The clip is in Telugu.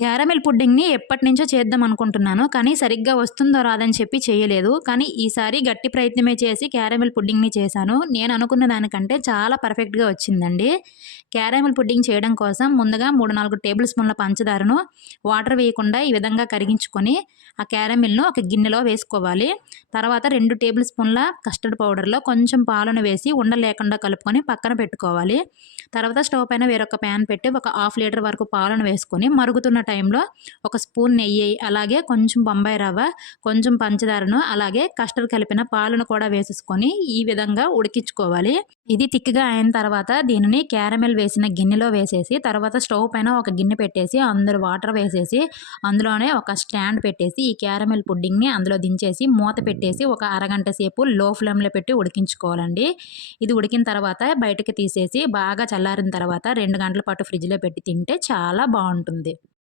క్యారమెల్ పుడ్డింగ్‌ని ఎప్పటినుంచో చేద్దాం అనుకుంటున్నాను. కానీ సరిగ్గా వస్తుందో రాదని చెప్పి చేయలేదు. కానీ ఈసారి గట్టి ప్రయత్నమే చేసి క్యారమెల్ పుడ్డింగ్‌ని చేశాను. నేను అనుకున్న దానికంటే చాలా పర్ఫెక్ట్‌గా వచ్చిందండి. క్యారమెల్ పుడ్డింగ్ చేయడం కోసం ముందుగా 3, 4 టేబుల్ స్పూన్ల పంచదారను వాటర్ వేయకుండా ఈ విధంగా కరిగించుకొని ఆ క్యారమెల్‌ను ఒక గిన్నెలో వేసుకోవాలి. తర్వాత 2 టేబుల్ స్పూన్ల కస్టర్డ్ పౌడర్‌లో కొంచెం పాలను వేసి ఉండలు లేకుండా కలుపుకొని పక్కన పెట్టుకోవాలి. తర్వాత స్టవ్ పైన వేరొక ప్యాన్ పెట్టి ఒక హాఫ్ లీటర్ వరకు పాలను వేసుకొని మరుగుతున్న టైంలో ఒక స్పూన్ నెయ్యి, అలాగే కొంచెం బొంబాయి రవ్వ, కొంచెం పంచదారను, అలాగే కస్టర్డ్ కలిపిన పాలను కూడా వేసేసుకొని ఈ విధంగా ఉడికించుకోవాలి. ఇది తిక్గా అయిన తర్వాత దీనిని క్యారమెల్ వేసిన గిన్నెలో వేసేసి తర్వాత స్టవ్ పైన ఒక గిన్నె పెట్టేసి అందులో వాటర్ వేసేసి అందులోనే ఒక స్టాండ్ పెట్టేసి ఈ క్యారమెల్ పుడ్డింగ్ని అందులో దించేసి మూత పెట్టేసి ఒక అరగంట సేపు లో ఫ్లేమ్లో పెట్టి ఉడికించుకోవాలండి. ఇది ఉడికిన తర్వాత బయటకి తీసేసి బాగా చల్లారిన తర్వాత 2 గంటల పాటు ఫ్రిడ్జ్లో పెట్టి తింటే చాలా బాగుంటుంది.